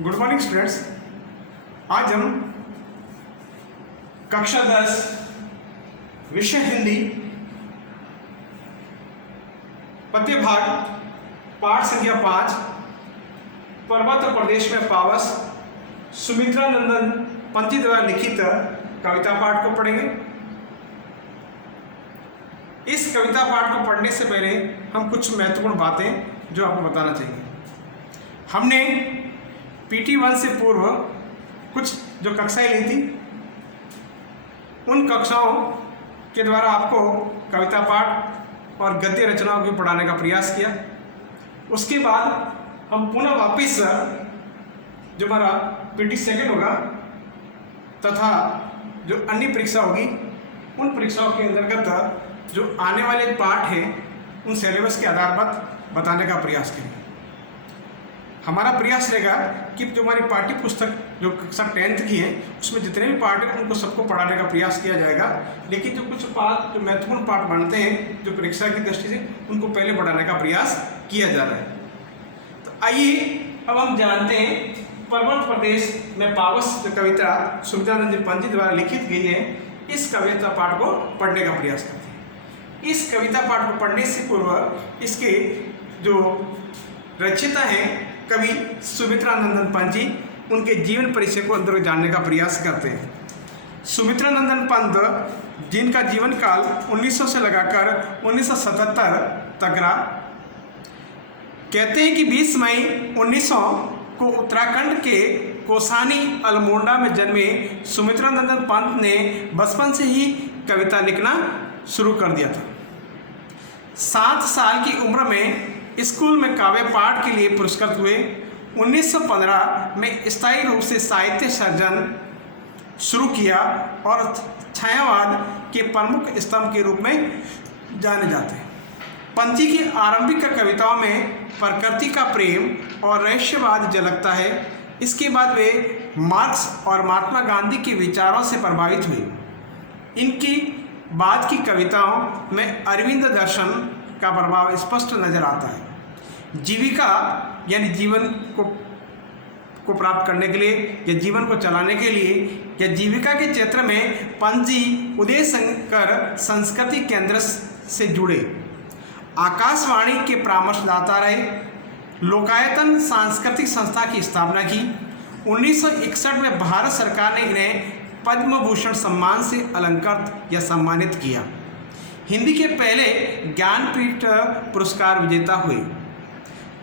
Good morning students. आज हम कक्षा 10 विषय हिंदी पद्य भाग पाठ संख्या 5 पर्वत प्रदेश में पावस सुमित्रा नंदन पंथी द्वारा लिखित कविता पाठ को पढ़ेंगे। इस कविता पाठ को पढ़ने से पहले हम कुछ महत्वपूर्ण बातें जो आपको बताना चाहिए। हमने PT1 से पूर्व कुछ जो कक्षाएं ली थी, उन कक्षाओं के द्वारा आपको कविता पाठ और गद्य रचनाओं को पढ़ाने का प्रयास किया। उसके बाद हम पुनः वापस जो हमारा PT2 होगा तथा जो अन्य परीक्षा होगी, उन परीक्षाओं के अंतर्गत जो आने वाले पाठ हैं उन सिलेबस के आधार पर बताने का प्रयास करेंगे। हमारा प्रयास रहेगा कि जो हमारी पाठ्य पुस्तक जो कक्षा 10th की है उसमें जितने भी पाठ हैं उनको सबको पढ़ाने का प्रयास किया जाएगा, लेकिन जो कुछ पाठ जो महत्वपूर्ण पाठ बनते हैं जो परीक्षा की दृष्टि से उनको पहले पढ़ाने का प्रयास किया जा रहा है। तो आइए अब हम जानते हैं पर्वत प्रदेश में पावस जो कविता सुमित्रा नंदन पंथी द्वारा लिखित गई है, इस कविता पाठ को पढ़ने का प्रयास करते हैं। इस कविता पाठ को पढ़ने से पूर्व इसके जो रचयिता हैं कवि सुमित्रा नंदन पंथी, उनके जीवन परिचय को अंदर जानने का प्रयास करते हैं। सुमित्रा नंदन पंत जिनका जीवन काल 1900 से लगाकर 1977 तक रहा। कहते हैं कि 20 मई 1900 को उत्तराखंड के कोसानी अल्मोड़ा में जन्मे सुमित्रा नंदन पंत ने बचपन से ही कविता लिखना शुरू कर दिया था। 7 साल की उम्र में स्कूल में काव्य पाठ के लिए पुरस्कृत हुए। 1915 में स्थायी रूप से साहित्य सर्जन शुरू किया और छायावाद के प्रमुख स्तंभ के रूप में जाने जाते हैं। पंथी की आरंभिक कविताओं में प्रकृति का प्रेम और रहस्यवाद झलकता है। इसके बाद वे मार्क्स और महात्मा गांधी के विचारों से प्रभावित हुए। इनकी बाद की कविताओं में अरविंद दर्शन का प्रभाव स्पष्ट नजर आता है। जीविका यानी जीवन को प्राप्त करने के लिए या जीवन को चलाने के लिए या जीविका के क्षेत्र में पंथी उदय शंकर संस्कृति केंद्र से जुड़े, आकाशवाणी के परामर्शदाता रहे, लोकायतन सांस्कृतिक संस्था की स्थापना की। 1961 में भारत सरकार ने इन्हें पद्म भूषण सम्मान से अलंकृत या सम्मानित किया। हिंदी के पहले ज्ञानपीठ पुरस्कार विजेता हुए।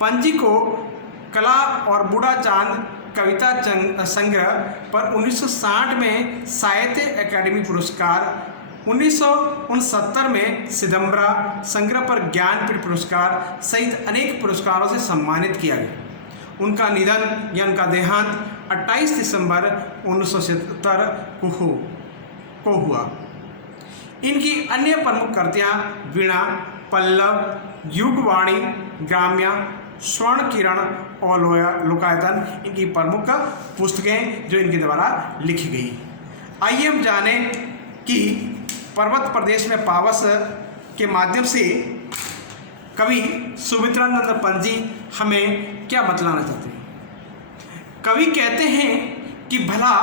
पंथी को कला और बूढ़ा चांद कविता संग्रह पर 1960 में साहित्य अकादमी पुरस्कार, 1969 में सिदम्बरा संग्रह पर ज्ञानपीठ पुरस्कार सहित अनेक पुरस्कारों से सम्मानित किया गया। उनका निधन या उनका देहांत 28 दिसंबर 1977 को हुआ। इनकी अन्य प्रमुख कृतियाँ वीणा, पल्लव, युगवाणी, ग्राम्या, स्वर्ण किरण और लोकायतन इनकी प्रमुख पुस्तकें जो इनके द्वारा लिखी गई। आइए हम जानें कि पर्वत प्रदेश में पावस के माध्यम से कवि सुमित्रा नंदन पंथी हमें क्या बतलाना चाहते हैं। कवि कहते हैं कि भला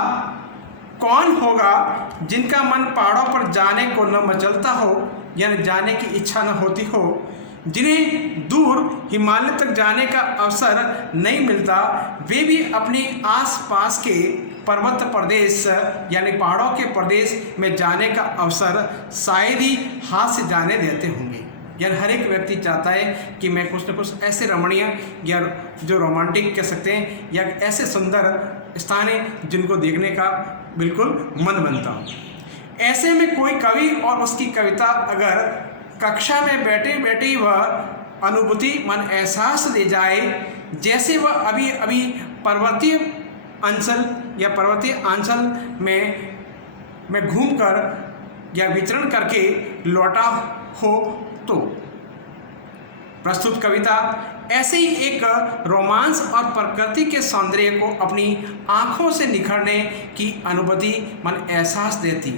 कौन होगा जिनका मन पहाड़ों पर जाने को न मचलता हो, यानी जाने की इच्छा न होती हो, जिन्हें दूर हिमालय तक जाने का अवसर नहीं मिलता, वे भी अपने आसपास के पर्वत प्रदेश यानी पहाड़ों के प्रदेश में जाने का अवसर शायद ही हाथ से जाने देते होंगे। यानी हर एक व्यक्ति चाहता है कि मैं कुछ न कुछ ऐसे रमणीय या जो रोमांटिक कह सकते हैं या ऐसे सुंदर स्थान है जिनको देखने का बिल्कुल मन बनता हो। ऐसे में कोई कवि और उसकी कविता अगर कक्षा में बैठे बैठे वह अनुभूति मन एहसास दे जाए, जैसे वह अभी अभी पर्वतीय अंचल या पर्वतीय अंचल में घूमकर या विचरण करके लौटा हो, तो प्रस्तुत कविता ऐसे ही एक रोमांस और प्रकृति के सौंदर्य को अपनी आँखों से निखरने की अनुभूति मन एहसास देती।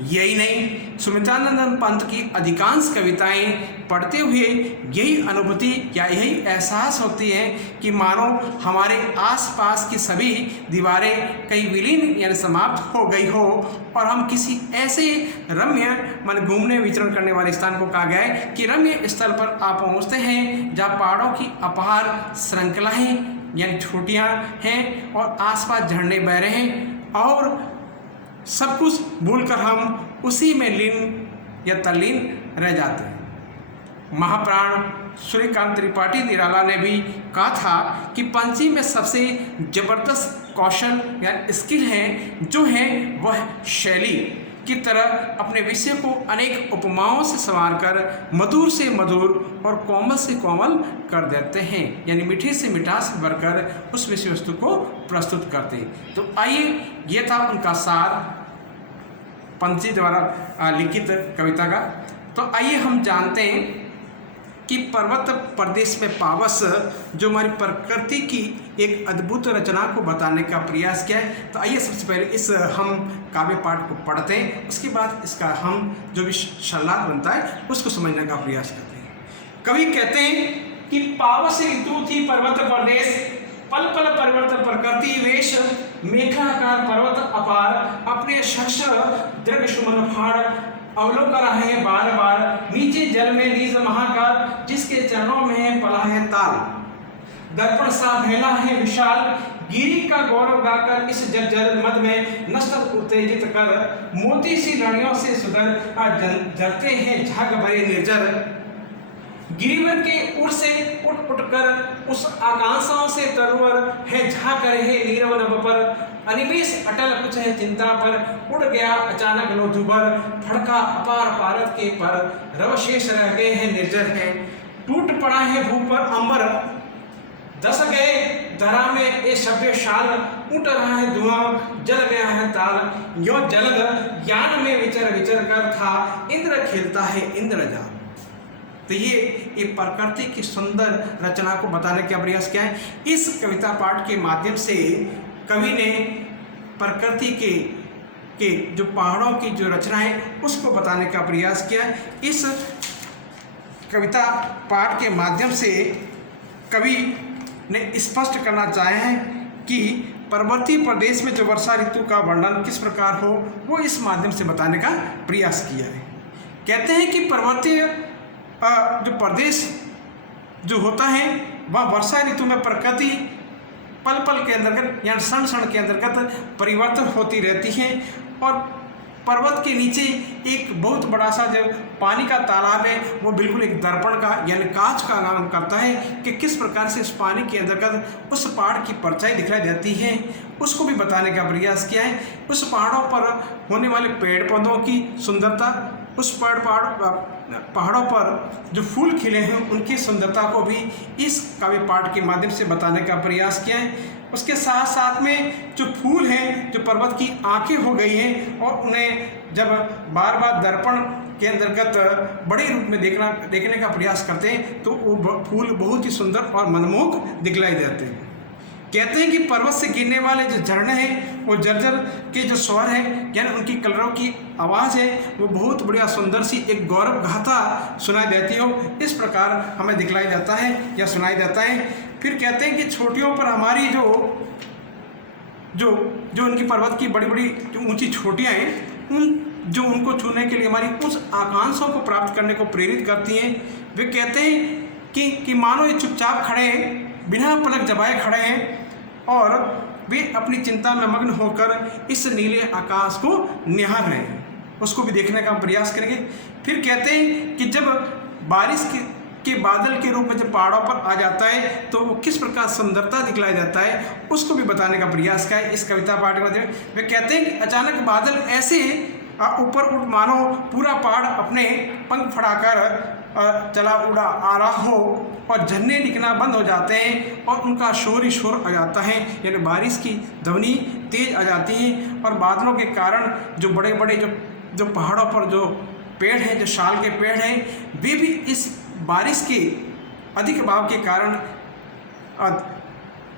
यही नहीं, सुमित्रा नंदन पंत की अधिकांश कविताएं पढ़ते हुए यही अनुभूति या यही एहसास होती है कि मानो हमारे आसपास की सभी दीवारें कहीं विलीन यानी समाप्त हो गई हो और हम किसी ऐसे रम्य मन घूमने विचरण करने वाले स्थान को कहा गया है कि रम्य स्थल पर आप पहुँचते हैं जहाँ पहाड़ों की अपार श्रृंखलाएँ यानी छोटियाँ हैं और आसपास झरने बह रहे हैं और सब कुछ भूलकर हम उसी में लीन या तल्लीन रह जाते हैं। महाप्राण सूर्यकांत त्रिपाठी निराला ने भी कहा था कि पंछी में सबसे जबरदस्त कौशल या स्किल है जो है वह शैली की तरह अपने विषय को अनेक उपमाओं से संवार कर मधुर से मधुर और कोमल से कोमल कर देते हैं, यानी मीठे से मिठास भरकर उस विषय वस्तु को प्रस्तुत करते हैं। तो आइए, ये था उनका सार पंछी द्वारा लिखित कविता का। तो आइए हम जानते हैं कि पर्वत प्रदेश में पावस जो हमारी प्रकृति की एक अद्भुत रचना को बताने का प्रयास किया है। तो आइए सबसे पहले इस हम काव्य पाठ को पढ़ते हैं, उसके बाद इसका हम जो भी शल्लाद बनता है उसको समझने का प्रयास करते हैं। कवि कहते हैं कि पावस ऋतु थी पर्वत प्रदेश, पल पल परिवर्तन प्रकृति वेश, मेघाकार पर्वत अपार, अपने शश दृढ़ सुमन फाड़, अवलोक रहे बार बार, नीचे जल में नीज महाकाल, जिसके चरणों में है पला है ताल, दर्पण सा फैला है विशाल, गिरी का गौरव गाकर इस जल मद में नस्ल उत्तेजित कर, मोती सी लड़ियों से सुधर जरते हैं झाग भरे निर्जर, गिरिवर के उड़ से उठ उठ कर उस आकांक्षाओं से तरवर है झाँक रहे नीरव नभ पर, अनिमेष अटल कुछ है चिंता पर, उड़ गया अचानक लोधुबर, फड़का अपार पारत के पर, रव शेष रह गए हैं निर्जर है, टूट पड़ा है भू पर अंबर, दस गए धरा में ये सभ्य शाल, उठ रहा है धुआं जल गया है ताल, यो जलद यान में विचर विचर कर था इंद्र खेलता है इंद्रजाल। तो ये प्रकृति की सुंदर रचना को बताने का प्रयास किया है। इस कविता पाठ के माध्यम से कवि ने प्रकृति के जो पहाड़ों की जो रचना है उसको बताने का प्रयास किया है। इस कविता पाठ के माध्यम से कवि ने स्पष्ट करना चाहे हैं कि पर्वतीय प्रदेश में जो वर्षा ऋतु का वर्णन किस प्रकार हो वो इस माध्यम से बताने का प्रयास किया है। कहते हैं कि पर्वतीय जो प्रदेश जो होता है वह वर्षा ऋतु में प्रकृति पल पल के अंतर्गत या क्षण क्षण के अंतर्गत परिवर्तन होती रहती है और पर्वत के नीचे एक बहुत बड़ा सा जो पानी का तालाब है वो बिल्कुल एक दर्पण का यानी कांच का काम करता है कि किस प्रकार से इस पानी के अंतर्गत उस पहाड़ की परछाई दिखाई देती है उसको भी बताने का प्रयास किया है। उस पहाड़ों पर होने वाले पेड़ पौधों की सुंदरता, उस पहाड़ों पर जो फूल खिले हैं उनकी सुंदरता को भी इस काव्य पाठ के माध्यम से बताने का प्रयास किया है। उसके साथ साथ में जो फूल हैं, जो पर्वत की आंखें हो गई हैं और उन्हें जब बार बार दर्पण के अंतर्गत बड़े रूप में देखने का प्रयास करते हैं तो वो फूल बहुत ही सुंदर और मनमोहक दिखलाई देते हैं। कहते हैं कि पर्वत से गिरने वाले जो झरने हैं वो जर्जर के जो स्वर है यानी उनकी कलरों की आवाज़ है वो बहुत बढ़िया सुंदर सी एक गौरव गाथा सुनाई देती हो, इस प्रकार हमें दिखलाई देता है या सुनाई देता है। फिर कहते हैं कि छोटियों पर हमारी जो उनकी पर्वत की बड़ी बड़ी जो ऊंची चोटियाँ हैं जो उनको छूने के लिए हमारी उस आकांक्षाओं को प्राप्त करने को प्रेरित करती हैं। वे कहते हैं कि मानो ये चुपचाप खड़े हैं, बिना पलक जमाए खड़े हैं और वे अपनी चिंता में मग्न होकर इस नीले आकाश को निहार रहे हैं, उसको भी देखने का हम प्रयास करेंगे। फिर कहते हैं कि जब बारिश के बादल के रूप में जब पहाड़ों पर आ जाता है तो वो किस प्रकार सुंदरता दिखलाई जाता है उसको भी बताने का प्रयास किया है इस कविता पाठ के माध्यम। वे कहते हैं कि अचानक बादल ऐसे ऊपर उठ मानो पूरा पहाड़ अपने पंख फड़ाकर चला उड़ा आ रहा हो और झरने निकलना बंद हो जाते हैं और उनका शोर ही शोर आ जाता है, यानी बारिश की ध्वनि तेज आ जाती है और बादलों के कारण जो बड़े बड़े जो पहाड़ों पर जो पेड़ हैं, जो शाल के पेड़ हैं, वे भी इस बारिश के अधिक भाव के कारण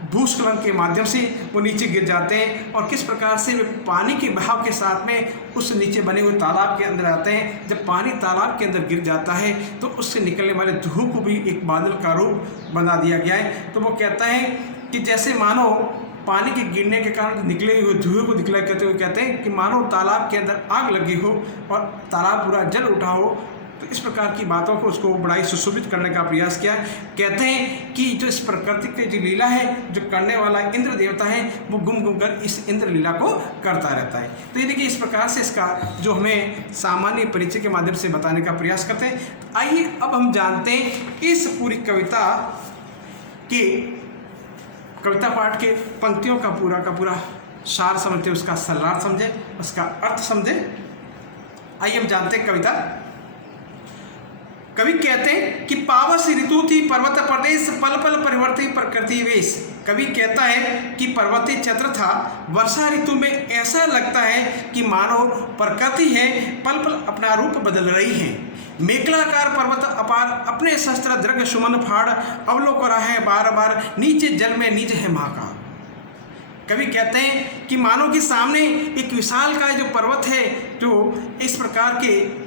भूस्खलन के माध्यम से वो नीचे गिर जाते हैं और किस प्रकार से वे पानी के बहाव के साथ में उस नीचे बने हुए तालाब के अंदर आते हैं। जब पानी तालाब के अंदर गिर जाता है तो उससे निकलने वाले धुएं को भी एक बादल का रूप बना दिया गया है। तो वो कहता है कि जैसे मानो पानी के गिरने के कारण निकले हुए धुएं को दिखलाई करते हुए कहते हैं कि मानो तालाब के अंदर आग लगी हो और तालाब पूरा जल उठा हो। तो इस प्रकार की बातों को उसको बड़ा ही सुशोभित करने का प्रयास किया। कहते हैं कि जो इस प्रकृति की जो लीला है, जो करने वाला इंद्र देवता है, वो घूम घूम कर इस इंद्र लीला को करता रहता है। तो ये देखिए इस प्रकार से इसका जो हमें सामान्य परिचय के माध्यम से बताने का प्रयास करते हैं। तो आइए अब हम जानते हैं इस पूरी कविता पाठ के पंक्तियों का पूरा सार समझते, उसका सलार समझे, उसका अर्थ समझे। आइए हम जानते हैं कविता। कवि कहते हैं कि पावस ऋतु थी पर्वत प्रदेश, पल पल परिवर्ती प्रकृति वेश। कवि कहता है कि पर्वतीय क्षेत्र था, वर्षा ऋतु में ऐसा लगता है कि मानो प्रकृति है पल पल अपना रूप बदल रही है। मेखलाकार पर्वत अपार अपने शस्त्र दृढ़ सुमन फाड़, अवलोक रहा है बार बार नीचे जल में निज है महाकाल। कवि कहते हैं कि मानो कि सामने एक विशाल का जो पर्वत है, जो इस प्रकार के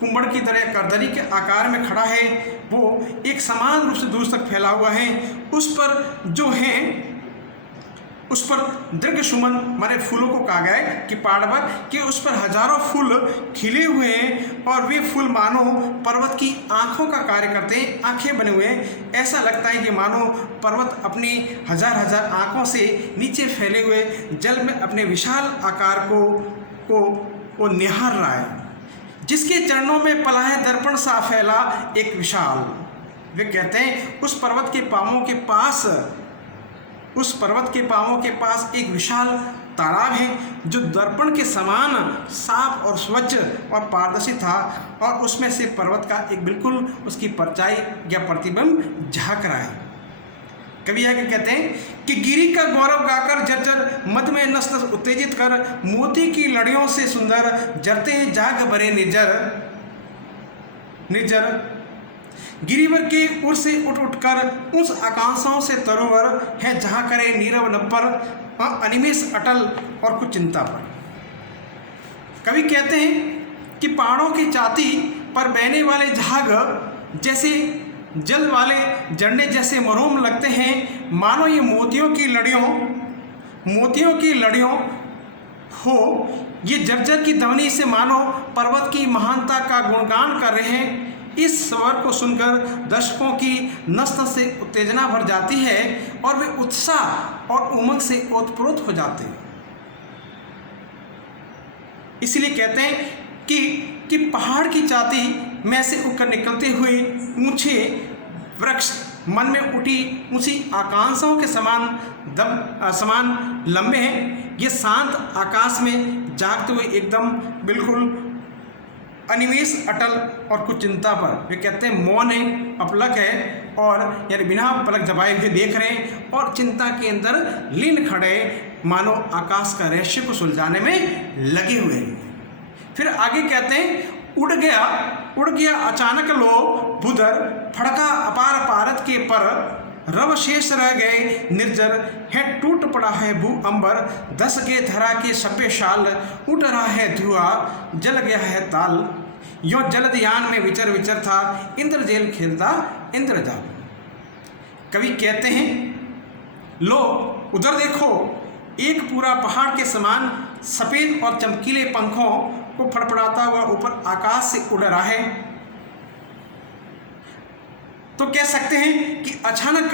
कुंभड़ की तरह करदरी के आकार में खड़ा है, वो एक समान रूप से दूर तक फैला हुआ है। उस पर जो है उस पर दृढ़ सुमन मारे फूलों को कहा गया है कि पहाड़ पर कि उस पर हजारों फूल खिले हुए हैं और वे फूल मानो पर्वत की आँखों का कार्य करते हैं, आँखें बने हुए हैं। ऐसा लगता है कि मानो पर्वत अपनी हजार हजार आँखों से नीचे फैले हुए जल में अपने विशाल आकार को निहार रहा है। जिसके चरणों में पला है दर्पण सा फैला एक विशाल। वे कहते हैं उस पर्वत के पांवों के पास एक विशाल तालाब है जो दर्पण के समान साफ और स्वच्छ और पारदर्शी था और उसमें से पर्वत का एक बिल्कुल उसकी परछाई या प्रतिबिंब झांक रहा है। कवि आगे कहते हैं कि गिरी का गौरव गाकर जर्जर मद में नस नस उत्तेजित कर, मोती की लड़ियों से सुंदर जरते जाग भरे निर्जर गिरिवर के उर से उठ कर उस आकांक्षाओं से तरोवर है जहाँ करे नीरव नप्पर अनिमेष अटल और कुछ चिंता पर। कवि कहते हैं कि पहाड़ों की छाती पर बहने वाले झाग जैसे जल वाले झरने जैसे मरोम लगते हैं, मानो ये मोतियों की लड़ियों हो। ये जर्जर की ध्वनि से मानो पर्वत की महानता का गुणगान कर रहे हैं। इस स्वर को सुनकर दर्शकों की नस नस से उत्तेजना भर जाती है और वे उत्साह और उमंग से ओतप्रोत हो जाते हैं। इसलिए कहते हैं कि पहाड़ की छाती में से उठकर निकलते हुए ऊंचे वृक्ष मन में उठी ऊंची आकांक्षाओं के समान लंबे हैं। ये शांत आकाश में जागते हुए एकदम बिल्कुल अनिमेष अटल और कुछ चिंता पर। वे कहते हैं मौन है, अपलक है और यानी बिना पलक जमाए हुए देख रहे हैं और चिंता के अंदर लीन खड़े, मानो आकाश का रहस्य को सुलझाने में लगे हुए हैं। फिर आगे कहते हैं उड़ गया अचानक लो भूधर, फड़का अपार पारत के पर, रव शेष रह गए निर्जर है, टूट पड़ा है भू अंबर, दस गए धरा के सपे शाल, उठ रहा है धुआं जल गया है ताल, यो जलदयान में विचर था, इंद्र जेल खेलता इंद्रजाल। कवि कहते हैं लो उधर देखो, एक पूरा पहाड़ के समान सफ़ेद और चमकीले पंखों को फड़फड़ाता हुआ ऊपर आकाश से उड़ रहा है। तो कह सकते हैं कि अचानक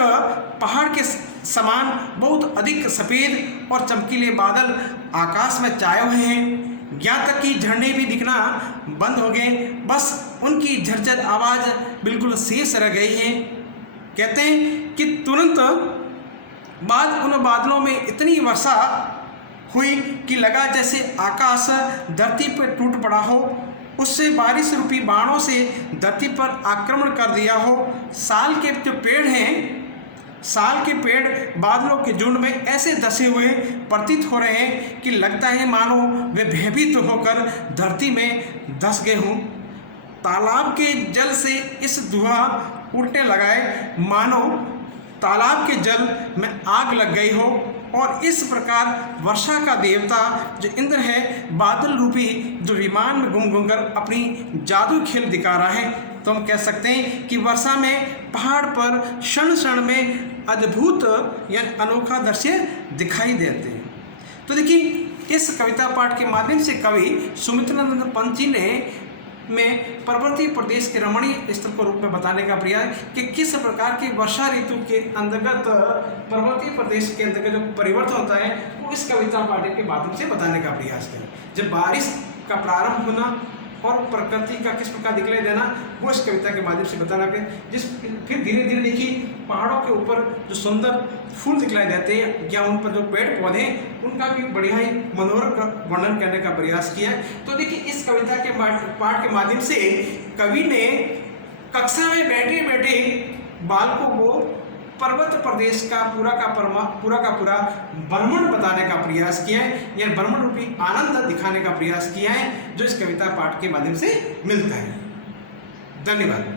पहाड़ के समान बहुत अधिक सफ़ेद और चमकीले बादल आकाश में छाए हुए हैं। यहाँ तक कि झरने भी दिखना बंद हो गए, बस उनकी झरझर आवाज़ बिल्कुल शेष रह गई है। कहते हैं कि तुरंत बाद उन बादलों में इतनी वर्षा हुई कि लगा जैसे आकाश धरती पर टूट पड़ा हो, उससे बारिश रूपी बाणों से धरती पर आक्रमण कर दिया हो। साल के जो पेड़ हैं, साल के पेड़ बादलों के झुंड में ऐसे धसे हुए प्रतीत हो रहे हैं कि लगता है मानो वे भयभीत होकर धरती में धस गए हों। तालाब के जल से इस धुआं उड़ने लगा है, मानो तालाब के जल में आग लग गई हो और इस प्रकार वर्षा का देवता जो इंद्र है बादल रूपी जो विमान में घूम घूम कर अपनी जादू खेल दिखा रहा है, तो हम कह सकते हैं कि वर्षा में पहाड़ पर क्षण क्षण में अद्भुत या अनोखा दृश्य दिखाई देते हैं। तो देखिए इस कविता पाठ के माध्यम से कवि सुमित्रानंद पंत जी ने में पर्वतीय प्रदेश के रमणीय स्थल को रूप में बताने का प्रयास कि किस प्रकार की वर्षा ऋतु के अंतर्गत पर्वतीय प्रदेश के अंतर्गत जो परिवर्तन होता है वो इस कविता पाठ के माध्यम से बताने का प्रयास किया। जब बारिश का प्रारंभ होना और प्रकृति का किस प्रकार दिखलाई देना वो इस कविता के माध्यम से बताना है। जिस फिर धीरे धीरे देखिए पहाड़ों के ऊपर जो सुंदर फूल दिखलाई देते हैं या उन पर जो पेड़ पौधे उनका भी बढ़िया ही मनोहर वर्णन करने का प्रयास किया है। तो देखिए इस कविता के पाठ के माध्यम से कवि ने कक्षा में बैठे बैठे बालकों को पर्वत प्रदेश का पूरा का भ्रमण बताने का प्रयास किया है या भ्रमण रूपी आनंद दिखाने का प्रयास किया है जो इस कविता पाठ के माध्यम से मिलता है। धन्यवाद।